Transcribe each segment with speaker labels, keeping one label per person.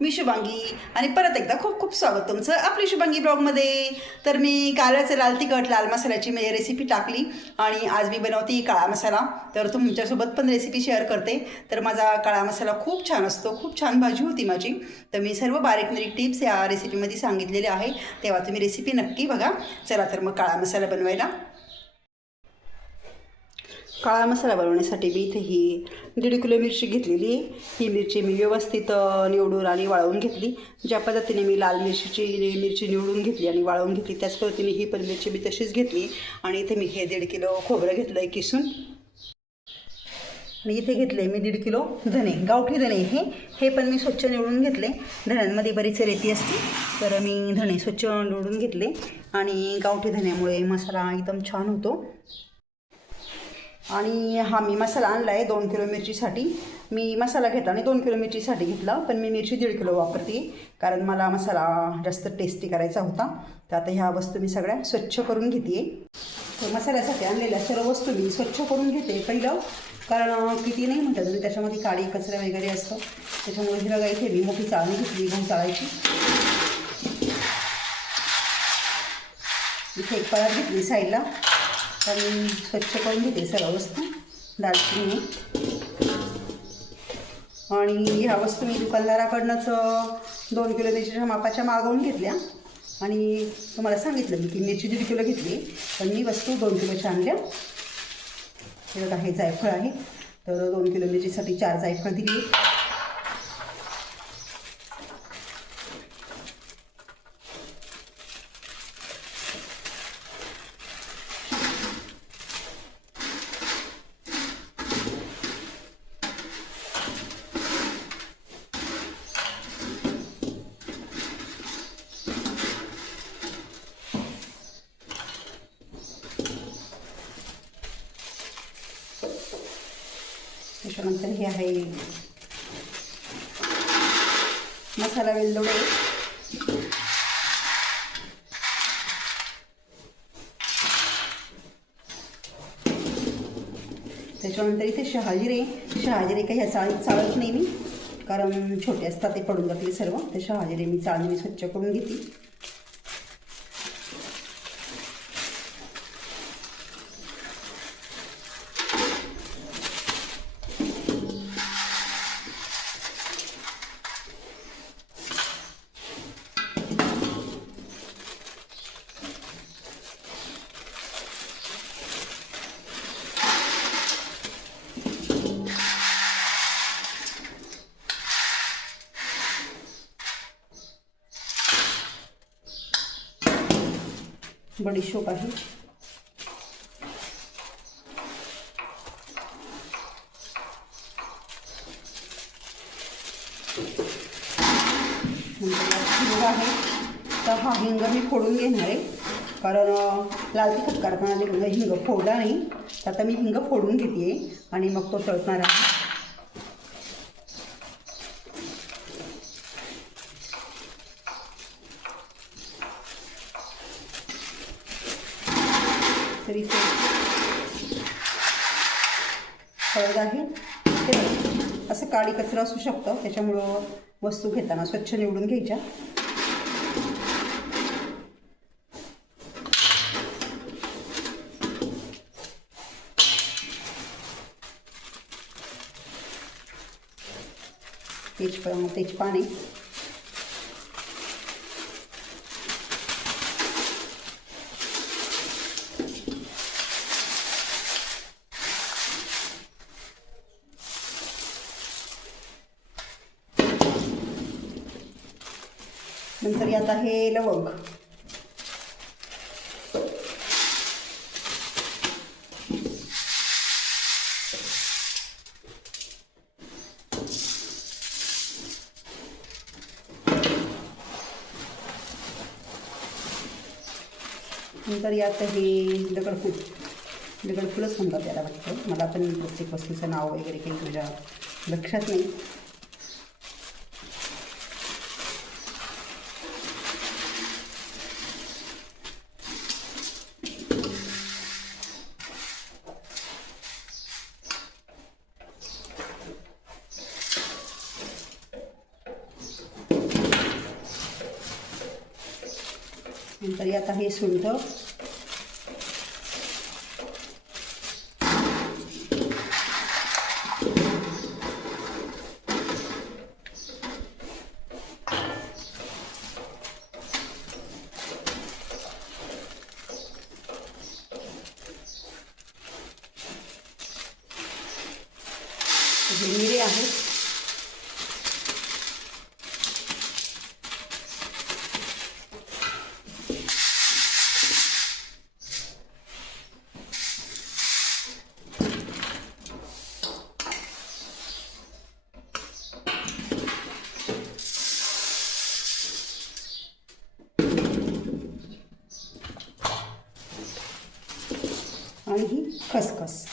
Speaker 1: मी शुभांगी. आणि परत एकदा खूप खूप स्वागत तुमचं आपली शुभांगी ब्लॉगमध्ये. तर मी कालच लाल तिखट लाल मसाल्याची म्हणजे रेसिपी टाकली आणि आज मी बनवते काळा मसाला. तर तुमच्यासोबत पण रेसिपी शेअर करते. तर माझा काळा मसाला खूप छान असतो खूप छान भाजी होती माझी. तर मी सर्व बारीक म्हणजे निरीक टिप्स या रेसिपीमध्ये सांगितलेले आहे. तेव्हा तुम्ही रेसिपी नक्की बघा. चला तर मग काळा मसाला बनवायला. काळा मसाला बनवण्यासाठी मी इथे ही दीड किलो मिरची घेतलेली ही मिरची मी व्यवस्थित निवडून आणि वाळवून घेतली. ज्या पद्धतीने मी लाल मिरचीची मिरची निवडून घेतली आणि वाळवून घेतली त्याच पद्धतीने ही पण मिरची मी तशीच घेतली. आणि इथे मी हे दीड किलो खोबरं घेतलं आहे किसून. आणि इथे घेतले मी दीड किलो धने गावठी धणे हे. हे पण मी स्वच्छ निवडून घेतले. धण्यांमध्ये बरीच रेती असते तर मी धणे स्वच्छ निवडून घेतले. आणि गावठी धण्यामुळे मसाला एकदम छान होतो. आणि हा मी मसाला आणला आहे दोन किलो मिरचीसाठी. मी मसाला घेतला आणि दोन किलो मिरचीसाठी घेतला पण मी मिरची दीड किलो वापरते. कारण मला मसाला जास्त टेस्टी करायचा होता. तर आता ह्या वस्तू मी सगळ्या स्वच्छ करून घेते तर मसाल्यासाठी आणलेल्या सर्व वस्तू मी स्वच्छ करून घेते पहिलं. कारण किती नाही म्हणतात तुम्ही त्याच्यामध्ये काळी कचरा वगैरे असतो. त्याच्यामुळे ही बघा इथे मी मोठी चाळणी घेतली गहू चाळायची. इथे एक पळत घेतली साईडला. आता मी स्वच्छ करून घेते सर्व वस्तू दालचिनी. आणि ह्या वस्तू मी दुकानदाराकडनंच दोन किलो मिरचीच्या मापाच्या मागवून घेतल्या. आणि तुम्हाला सांगितलं मी की मिरची दीड किलो घेतली पण मी वस्तू दोन किलोच्या आणल्या. हे बघा हे जायफळ आहे. तर दोन किलो मिरचीसाठी चार जायफळ दिली त्याच्यानंतर हे आहे मसाला वेलदोडे त्याच्यानंतर इथे शहाजिरे शहाजिरे काही ह्या चाळीत चाळत नाही मी. कारण छोटे असतात ते पडून जातील सर्व. ते शहाजिरे मी चाळणी स्वच्छ करून घेते. बडीशोप आहे हिंग आहे. तर हा हिंग मी फोडून घेणार आहे. कारण लाल तिखट करताना हिंग फोडला नाही. तर आता मी हिंग फोडून घेते आणि मग तो तळणार आहे तर इथे हळद आहे हे बघा. असं काळी कचरा असू शकतं त्याच्यामुळं वस्तू घेताना स्वच्छ निवडून घ्यायच्या. तेज तेजपाने. नंतर यात आहे लवंग. नंतर यात हे दगडफूल. दगडफूलच म्हणतात त्याला वाटतं. मला पण प्रत्येक वस्तूचं नाव वगैरे काही तुझ्या लक्षात नाही. नंतर आता हे सुंठ आणि ही खसखस.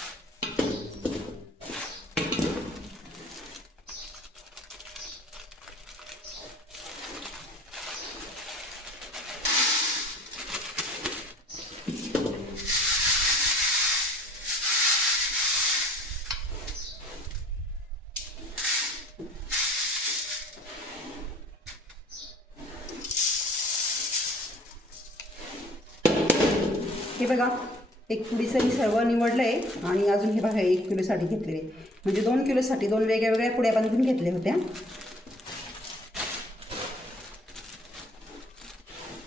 Speaker 1: हे बघा एक पुडीचं मी सर्व निवडलं आहे आणि अजून हे बघा एक किलोसाठी घेतलेले. म्हणजे दोन किलोसाठी दोन वेगळ्या वेगळ्या पुड्या बांधून घेतल्या होत्या.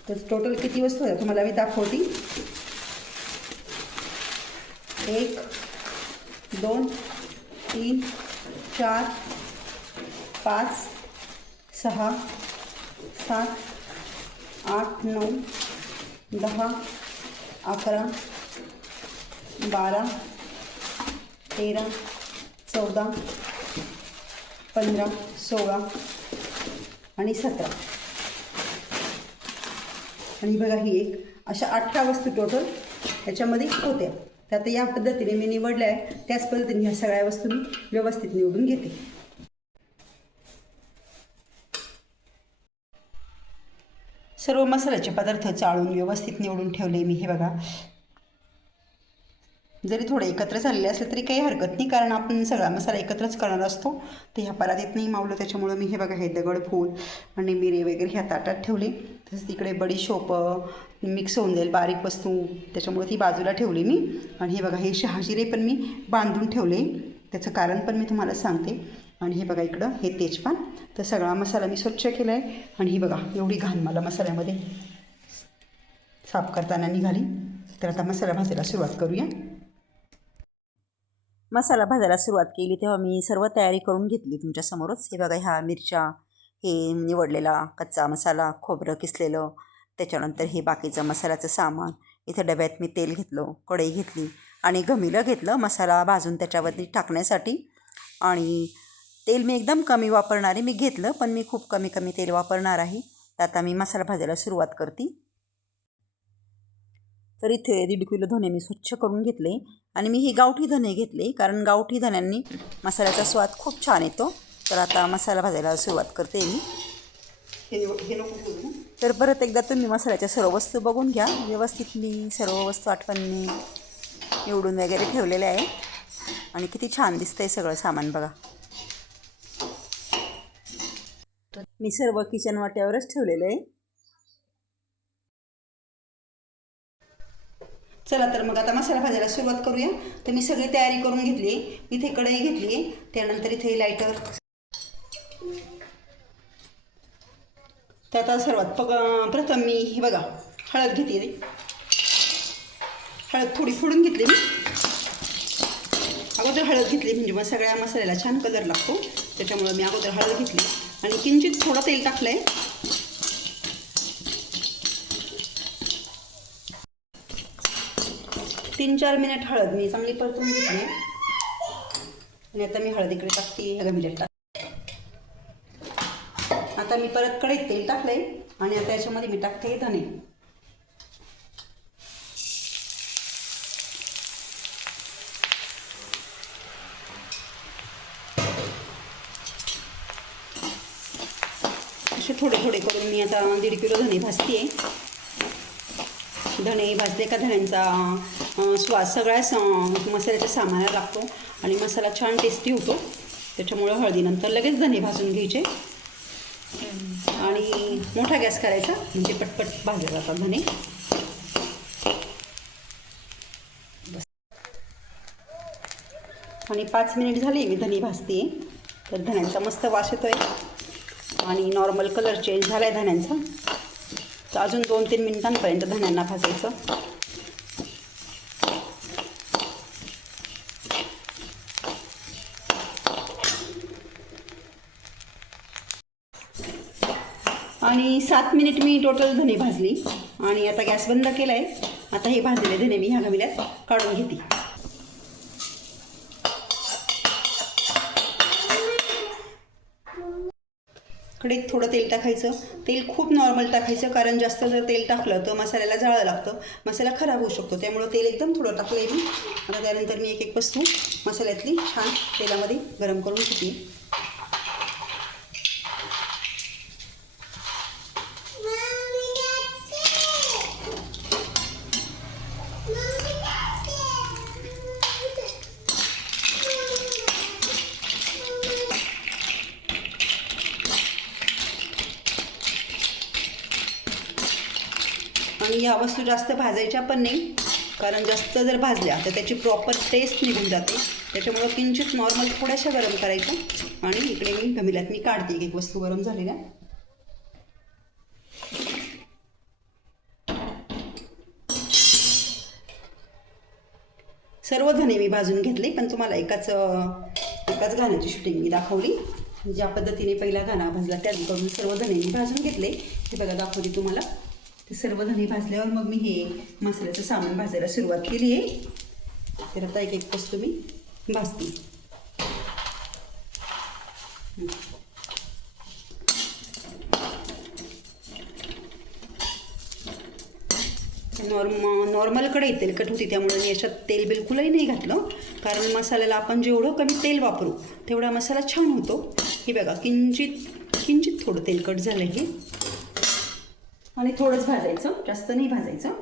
Speaker 1: तर टोटल किती वस्तू आहे तुम्हाला मी दाखवते. एक दोन तीन चार पाच सहा सात आठ नऊ दहा अकरा बारा तेरा चौदा पंधरा सोळा आणि सतरा. आणि बघा ही एक अशा अठरा वस्तू टोटल ह्याच्यामध्ये होत्या. तर आता या पद्धतीने मी निवडल्या आहे त्याच पद्धतीने ह्या सगळ्या वस्तू मी व्यवस्थित निवडून घेते. सर्व मसाल्याचे पदार्थ चाळून व्यवस्थित निवडून ठेवले मी हे बघा. जरी थोडे एकत्र झालेले असले तरी काही हरकत नाही कारण आपण सगळा मसाला एकत्रच करणार असतो. तर ह्या परातीत नाही मावलं त्याच्यामुळं मी हे बघा हे दगड फूल आणि मिरे वगैरे ह्या ताटात ठेवले. तसंच तिकडे बडीशोप मिक्स होऊन जाईल बारीक वस्तू त्याच्यामुळे ती बाजूला ठेवली मी. आणि हे बघा हे शहाजिरे पण मी बांधून ठेवले. त्याचं कारण पण मी तुम्हाला सांगते. आणि हे बघा इकडं हे तेजपान. तर सगळा मसाला मी स्वच्छ केला आहे आणि ही बघा एवढी घाण मला मसाल्यामध्ये साफ करताना निघाली. तर आता मसाला भाजायला सुरुवात करूया. मसाला भाजायला सुरुवात केली तेव्हा मी सर्व तयारी करून घेतली तुमच्यासमोरच हे बघा ह्या मिरच्या हे निवडलेला कच्चा मसाला खोबरं किसलेलं त्याच्यानंतर हे बाकीचं मसाल्याचं सामान. इथं डब्यात मी तेल घेतलं कढई घेतली आणि गमीलं घेतलं मसाला भाजून त्याच्यावरती टाकण्यासाठी. आणि तेल मी एकदम कमी वापरणारे मी घेतलं पण मी खूप कमी कमी तेल वापरणार आहे. तर आता मी मसाला भाजायला सुरुवात करते. तर इथे दीड किलो धने मी स्वच्छ करून घेतले आणि मी ही गावठी धने घेतले कारण गावठी धन्यांनी मसाल्याचा स्वाद खूप छान येतो. तर आता मसाला भाजायला सुरुवात करते मी. तर परत एकदा तुम्ही मसाल्याच्या सर्व वस्तू बघून घ्या. व्यवस्थित मी सर्व वस्तू आठवणीने निवडून वगैरे ठेवलेले आहे. आणि किती छान दिसतंय सगळं सामान बघा. मी सर्व किचन वाट्यावरच ठेवलेलं आहे. चला तर मग आता मसाला भाजायला सुरुवात करूया. तर मी सगळी तयारी करून घेतली. इथे कढई घेतली. त्यानंतर इथे लायटर तर आता सर्वात पग प्रथम मी हे बघा हळद घेतली हळद थोडी फोडून घेतली मी. अगोदर हळद घेतली म्हणजे मग सगळ्या मसाल्याला छान कलर लागतो. त्याच्यामुळं मी अगोदर हळद घेतली. आणि किंचित थोडं तेल टाकलं आहे तीन चार मिनिट हळद मी चांगली परतून घेतली. आणि आता मी हळद इकडे टाकते ह्या गमिल्यात टाक आता मी परत कढईत तेल टाकलंय आणि आता याच्यामध्ये मी टाकते धने. असे थोडे थोडे करून मी आता दीड किलो धने भाजते धणे भाजले का धण्यांचा? स्वास सगळ्या स म्हणजे मसाल्याच्या सामानाला लागतो आणि मसाला छान टेस्टी होतो. त्याच्यामुळं हळदीनंतर लगेच धणे भाजून घ्यायचे. आणि मोठा गॅस करायचा म्हणजे पटपट भाजले जातात धने. बस. आणि पाच मिनिट झाले मी धनी भाजते. तर धण्यांचा मस्त वास येतोय. आणि नॉर्मल कलर चेंज झाला आहे धण्यांचा तर अजून दोन तीन मिनिटांपर्यंत धण्यांना भाजायचं आणि सात मिनिट मी टोटल धने भाजली. आणि आता गॅस बंद केला आहे आता हे भाजलेले धने मी ह्या गमिल्यात काढून घेते. कढईत थोडं तेल टाकायचं. तेल खूप नॉर्मल टाकायचं कारण जास्त जर तेल टाकलं तर मसाल्याला जाळं लागतं. मसाला खराब होऊ शकतो त्यामुळं तेल एकदम थोडं टाकलं आहे मी. आता त्यानंतर मी एक एक वस्तू मसाल्यातली छान तेलामध्ये गरम करून घेते आणि या वस्तू जास्त भाजायच्या पण नाही कारण जास्त जर भाजल्या तर त्याची प्रॉपर टेस्ट निघून जाते. त्याच्यामुळं किंचित नॉर्मल थोड्याशा गरम करायच्या आणि इकडे मी गमिल्यात मी काढते एक एक वस्तू गरम झालेल्या. सर्व धने मी भाजून घेतले पण तुम्हाला एकाच एकाच घाण्याची शूटिंग मी दाखवली. ज्या पद्धतीने पहिला घाणा भाजला त्याचकडून सर्व धने मी भाजून घेतले. हे बघा दाखवली तुम्हाला. ते सर्व धणे भाजल्यावर मग मी हे मसाल्याचं सामान भाजायला सुरुवात केली आहे. तर आता एक एक वस्तू मी. भाजते. नॉर्म नॉर्मल तेलकट होती त्यामुळे मी याच्यात तेल बिलकुलही नाही घातलं. कारण मसाल्याला आपण जेवढं कमी तेल वापरू तेवढा मसाला छान होतो. हे बघा किंचित किंचित थोडं तेलकट झालं हे. आणि थोडंच भाजायचं जास्त नाही भाजायचं.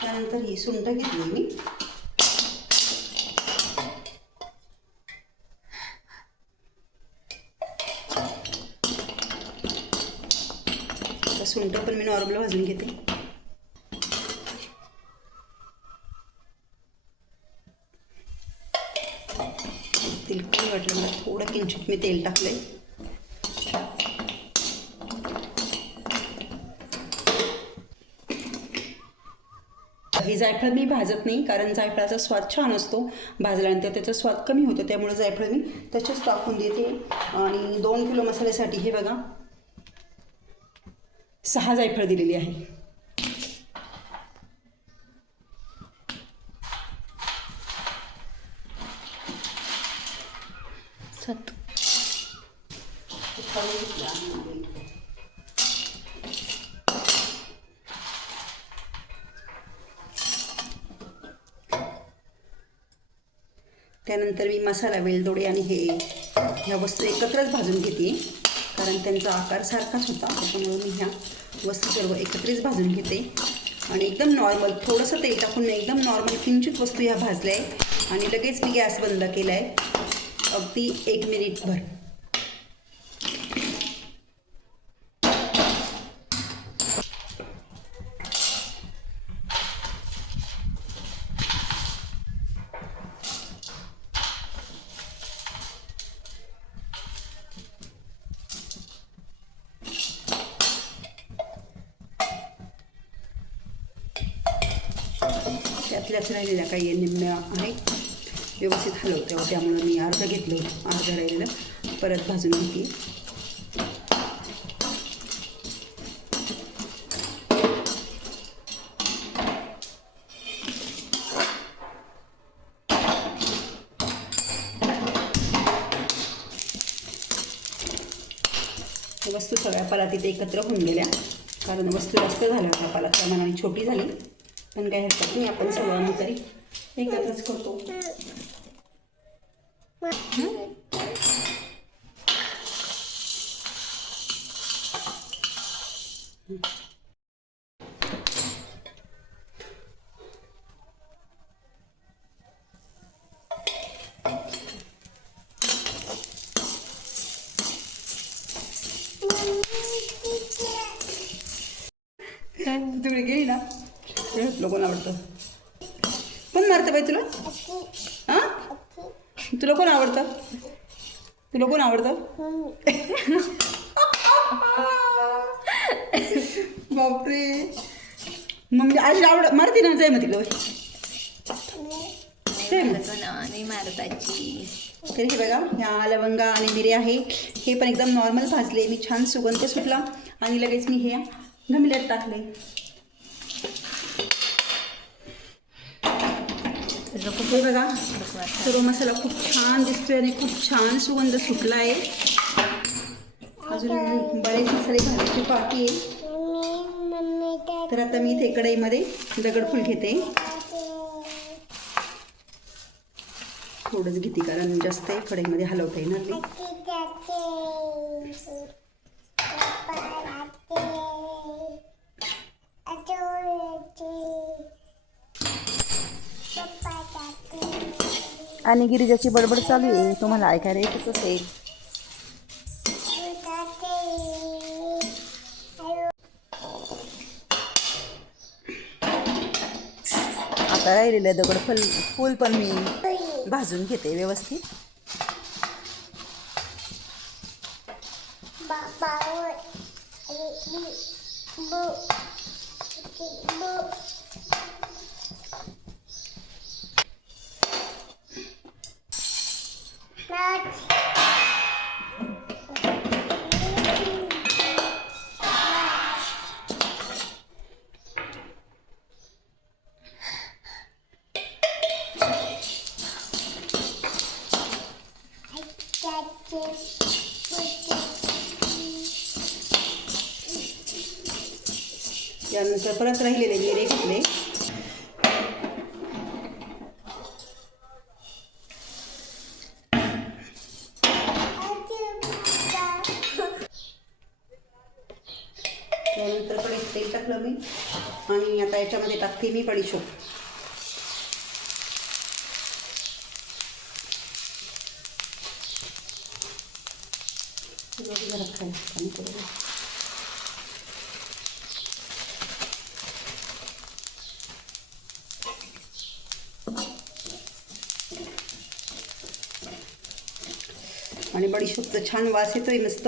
Speaker 1: त्यानंतर ही सुंठ घेतली मी. आता सुंठ पण मी नॉर्मल भाजून घेते. तेलकट वाटलं मला थोडं किंचित मी तेल टाकलंय. जायफळ मी भाजत नाही कारण जायफळाचा स्वाद छान असतो. भाजल्यानंतर त्याचा स्वाद कमी होतो त्यामुळे जायफळ मी त्याच्याच टाकून देते. आणि दोन किलो मसाल्यासाठी हे बघा सहा जायफळ दिलेली आहे सात त्यानंतर मी मसाला वेलदोडे आणि हे ह्या वस्तू एकत्रच भाजून घेते. कारण त्यांचा आकार सारखाच होता त्याच्यामुळे मी ह्या वस्तू सर्व एकत्रित भाजून घेते. आणि एकदम नॉर्मल थोडंसं तेल टाकून एकदम नॉर्मल किंचित वस्तू ह्या भाजल्या आहे आणि लगेच मी गॅस बंद केला आहे अगदी एक मिनिटभर त्यातल्याच राहिलेल्या काही निम्म्या आहेत व्यवस्थित हलवते त्यामुळं मी अर्ध घेतलं होतं अर्ध राहिलेलं परत भाजून घेते. वस्तू सगळ्या परातीत एकत्र होऊन गेल्या. कारण वस्तू जास्त झाल्या होत्या परात मनाने छोटी झाली. पण काही हरकत नाही आपण सर्वांनी तरी एकत्रच करतो तिकडे गेली ना तुला कोण आवडतं कोण मारतं बाई तुला हां तुला कोण आवडतं? तुला कोण आवडतं? बापरे. मग आज आवड मारती ना जाय मग तिकडे जाय
Speaker 2: नाही
Speaker 1: तर हे बघा ह्या लवंगा आणि मिरे आहे. हे पण एकदम नॉर्मल भाजले. मी छान सुगंध सुटला. आणि लगेच मी हे घमिल्यात टाकले. हे बघा. सर्व मसाला खूप छान दिसतोय आणि खूप छान सुगंध सुटला आहे अजून बरेच मसाले घालायचे बाकी आहे. तर आता मी इथे कढईमध्ये दगडफूल घेते. थोडंच घेते कारण जास्त आहे कढईमध्ये हलवता येणार नाही. आणि गिरिजाची बडबड चालू आहे. तुम्हाला ऐकायला येतच असेल. आता राहिलेलं दगड फल फूल पण मी भाजून घेते व्यवस्थित. त्यानंतर परत राहिलेले जिरे घेतले. त्यानंतरकडे तेल टाकलं मी. आणि आता याच्यामध्ये टाकते मी पडीशोप जरा खायला कमी करू. आणि छान वास येतोय मस्त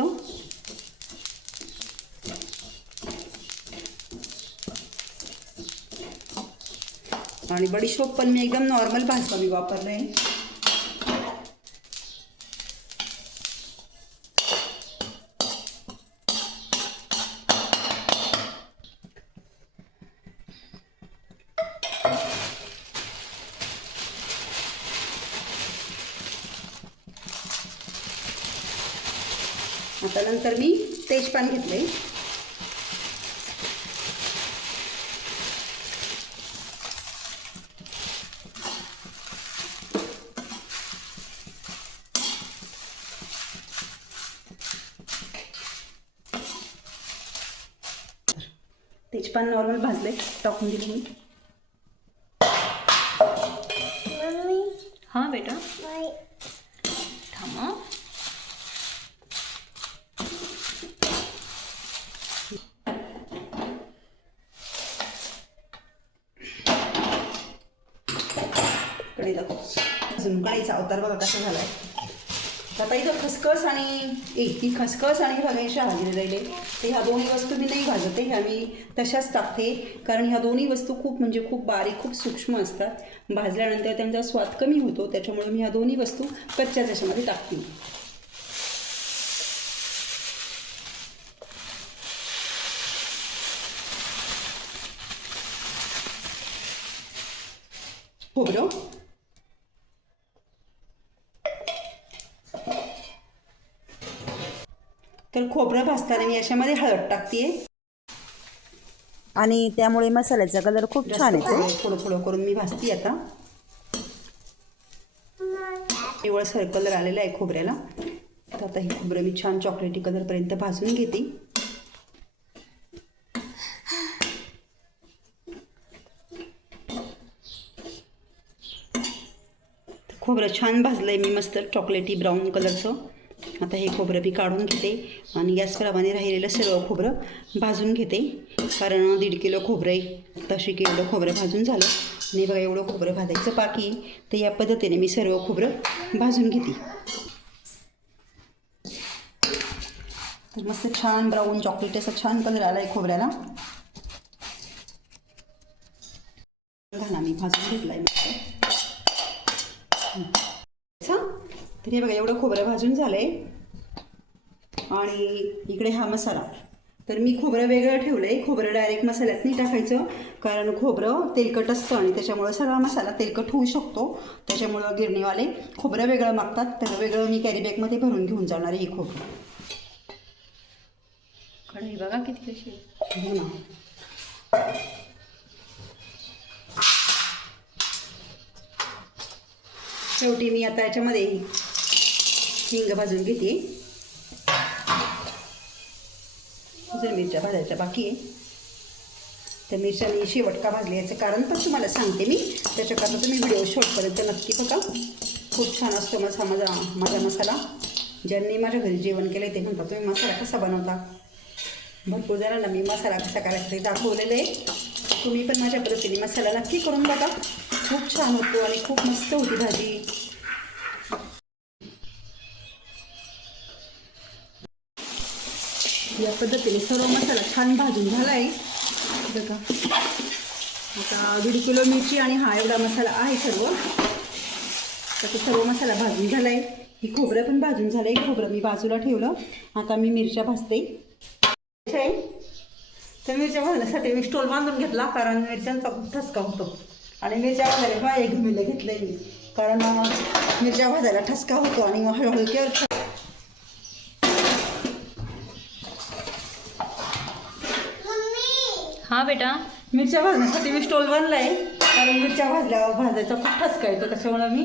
Speaker 1: आणि बडीशोप पण मी एकदम नॉर्मल भाजपा मी वापरलं आहे नंतर मी तेजपान घेतले तेजपान नॉर्मल भाजले टाकून दिले मी.
Speaker 2: हाँ बेटा. थांबा
Speaker 1: अजून अवतार बघा कसा झालाय. आता इथं खसखस आणि ए ही खसखस आणि बघा शहाजीरे राहिले तर ह्या दोन्ही वस्तू मी नाही भाजते ह्या मी तशाच टाकते. कारण ह्या दोन्ही वस्तू खूप म्हणजे खूप बारीक खूप सूक्ष्म असतात. भाजल्यानंतर त्यांचा स्वाद कमी होतो त्याच्यामुळे मी ह्या दोन्ही वस्तू कच्च्या त्याच्यामध्ये टाकते खोबरं तर खोबरं भाजताना मी याच्यामध्ये हळद टाकते
Speaker 3: आणि त्यामुळे मसाल्याचा कलर खूप छान येतो.
Speaker 1: थोडं थोडं करून मी भाजते आता. केवळ सर कलर आलेला आहे खोबऱ्याला. तर आता हे खोबरं मी छान चॉकलेटी कलरपर्यंत भाजून घेते. खोबरं छान भाजलं आहे मी मस्त चॉकलेटी ब्राऊन कलरचं आता हे खोबरं मी काढून घेते आणि गॅसप्रमाणे राहिलेलं सर्व खोबरं भाजून घेते. कारण दीड किलो खोबरं आहे. तशी की एवढं खोबरं भाजून झालं. आणि बघा एवढं खोबरं भाजायचं बाकी तर या पद्धतीने मी सर्व खोबरं भाजून घेते. तर मस्त छान ब्राऊन चॉकलेट असा छान कलर आला आहे खोबऱ्याला. घाला मी भाजून घेतला आहे मस्त. तर हे बघा एवढं खोबरं भाजून झालं आहे आणि इकडे हा मसाला. तर मी खोबरं वेगळं ठेवलं आहे खोबरं डायरेक्ट मसाल्यात नाही टाकायचं कारण खोबरं तेलकट असतं आणि त्याच्यामुळं सगळा मसाला तेलकट होऊ शकतो. त्याच्यामुळं गिरणीवाले खोबरं वेगळं मागतात. तर वेगळं मी कॅरीबॅगमध्ये भरून घेऊन जाणार आहे हे खोबरं.
Speaker 2: कढई बघा किती कशी.
Speaker 1: हो ना. शेवटी मी आता याच्यामध्ये हिंग भाजून घेते. जर मिरच्या भाजायच्या बाकी आहे. त्या मिरच्या मी शेवटका भाजले याचं कारण पण तुम्हाला सांगते मी. त्याच्याकरता तुम्ही व्हिडिओ शॉर्टपर्यंत नक्की बघा. खूप छान असतो माझा माझा माझा मसाला. ज्यांनी माझ्या घरी जेवण केलं ते म्हणतात तुम्ही मसाला कसा बनवता? भरपूर जणांना मी मसाला कसा करायचा ते दाखवलेलं आहे. तुम्ही पण माझ्या पद्धतीने मसाला नक्की करून बघा. खूप छान होतो आणि खूप मस्त होती भाजी. या पद्धतीने सर्व मसाला छान भाजून झाला आहे बघा. आता दीड किलो मिरची आणि हा एवढा मसाला आहे सर्व. तर ते सर्व मसाला भाजून झाला आहे ही खोबरं पण भाजून झालं आहे खोबरं मी बाजूला ठेवलं. आता मी मिरच्या भाजते. आहे. तर मिरच्या भाजण्यासाठी मी स्टोल बांधून घेतला कारण मिरच्यांचा खूप ठसका होतो. आणि मिरच्या भाजायला बाय घमिलं घेतलं मी. कारण मिरच्या भाजायला ठसका होतो आणि मग हळूहळू केअर
Speaker 2: हा बेटा.
Speaker 1: मिरच्या भाजण्यासाठी मी स्टोल बनलाय कारण मिरच्या भाजल्यावर भाजायचा खूप ठसका येतो त्याच्यामुळे मी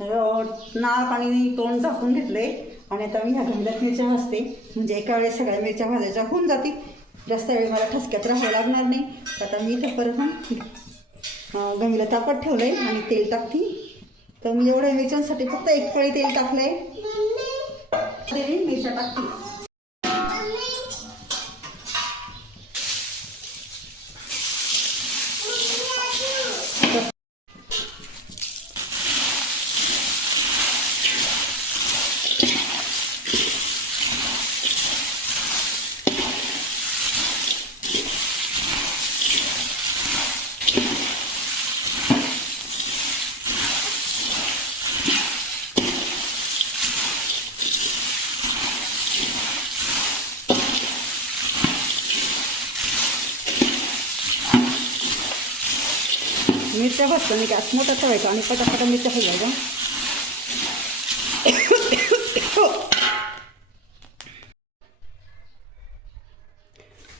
Speaker 1: नाक आणि तोंड झाकून घेतलंय. आणि आता मी ह्या गमिल्यात मिरच्या भाजते. म्हणजे एका वेळेस सगळ्या मिरच्या भाजायच्या होऊन जातील. जास्त वेळ मला ठसक्यात राहावं लागणार नाही. तर आता मी इथं परत गमीला तापत ठेवलं आहे आणि तेल टाकते. तर मी एवढ्या मिरच्यांसाठी फक्त एक पळी तेल टाकलं आहे मी मिरच्या टाकते. मिरच्या भाजताना गॅस मोठा ठेवायचा आणि पटापट मिरच्या भाजायच्या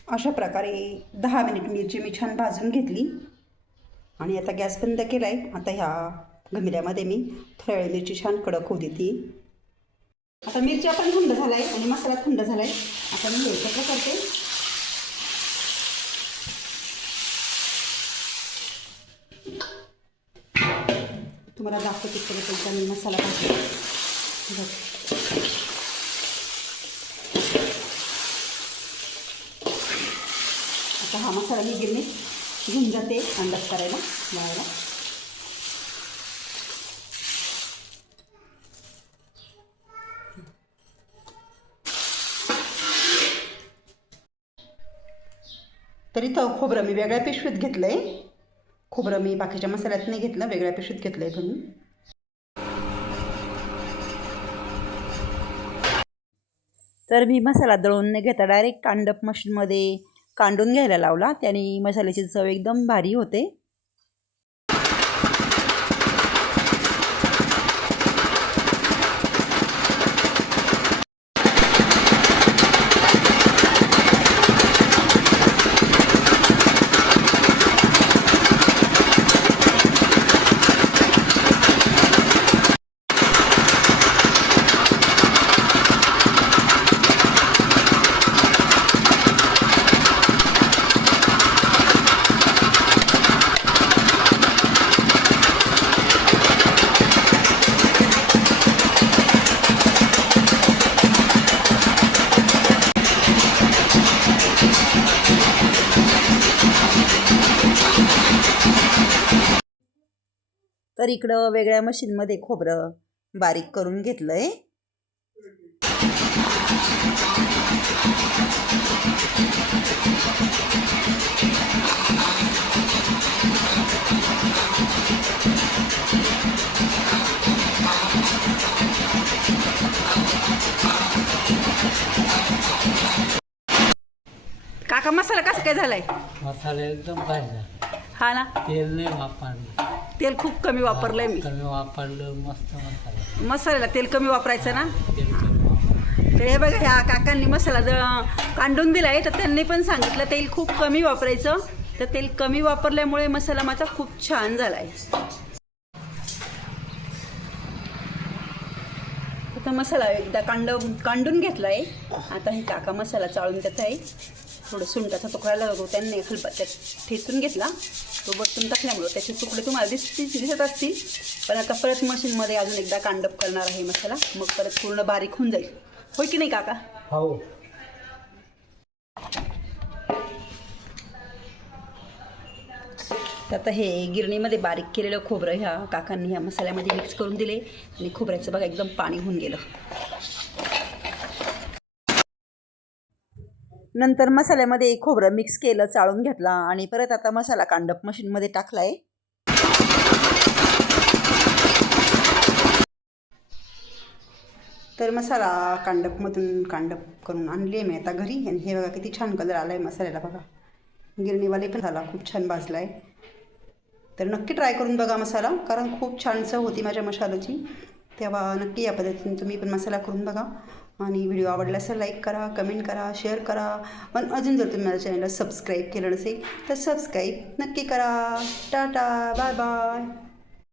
Speaker 1: अशा प्रकारे दहा मिनिट मिरची मी छान भाजून घेतली आणि आता गॅस बंद केला आहे आता ह्या गमिल्यामध्ये मी थोड्या वेळ मिरची छान कडक होऊ देते आता मिरच्या पण थंड झाला आहे आणि मसाला थंड झाला आहे आता मी हे एकत्र करते तुम्हाला दाखवते परत एकदा मी मसाला भाजला बघ. आता हा मसाला मी गिरणी घेऊन जाते अंदाज करायला मळायला. तरी तो खोबरं मी वेगळ्या पिशवीत घेतलं आहे खोबरं मी बाकीच्या मसाल्यात नाही घेतलं वेगळ्या पिशवीत घेतलं आहे तुम्ही
Speaker 3: तर मी मसाला दळून न घेता डायरेक्ट कांडप मशीनमध्ये कांडून घ्यायला लावला. त्याने मसाल्याची चव एकदम भारी होते. इकडं वेगळ्या मशीनमध्ये खोबरं बारीक करून घेतलं आहे
Speaker 1: काका मसाला कसा काय झालाय?
Speaker 4: मसाला एकदम पाहिजे
Speaker 1: हा ना?
Speaker 4: तेल नाही वापरलं.
Speaker 1: तेल खूप कमी वापरलंय मी.
Speaker 4: कमी वापरलं मस्त मसाला.
Speaker 1: मसाल्याला तेल कमी वापरायचं ना?
Speaker 4: तेल कमी वापरलं
Speaker 1: तर हे बघा ह्या काकांनी मसाला द कांडून दिलाय तर त्यांनी पण सांगितलं तेल खूप कमी वापरायचं. तर तेल कमी वापरल्यामुळे मसाला माझा खूप छान झालाय. आता मसाला एकदा कांड कांडून घेतला आहे आता हे काका मसाला चाळून देत आहे थोडं सुंटाचा तुकडा लागतो त्यांनी खलबत्त्यात ठेचून घेतला. तो बटून टाकल्यामुळं त्याचे तुकडे तुम्हाला दिसतील दिसत असतील. पण आता परत मशीनमध्ये अजून एकदा कांडप करणार आहे मसाला. मग परत पूर्ण बारीक होऊन जाईल. होय की नाही काका?
Speaker 4: हो.
Speaker 1: आता हे गिरणीमध्ये बारीक केलेलं खोबरं ह्या काकांनी ह्या मसाल्यामध्ये मिक्स करून दिले. आणि खोबऱ्याचं बघा एकदम पाणी होऊन गेलं.
Speaker 3: नंतर मसाल्यामध्ये खोबरं मिक्स केलं चाळून घेतला आणि परत आता मसाला कांडप मशीनमध्ये टाकला आहे
Speaker 1: तर मसाला कांडपमधून कांडप करून आणली आहे मी आता घरी आणि हे बघा किती छान कलर आला आहे मसाल्याला बघा. गिरणीवाले पण झाला खूप छान भाजला आहे तर नक्की ट्राय करून बघा मसाला कारण खूप छान चव होती माझ्या मसाल्याची. तेव्हा नक्की या पद्धतीने तुम्ही पण मसाला करून बघा. आणि व्हिडिओ आवडला असेल लाईक करा कमेंट करा शेअर करा. पण अजून जर तुम्ही माझ्या चॅनलला सबस्क्राईब केलं नसेल तर सबस्क्राईब नक्की करा. Tata bye bye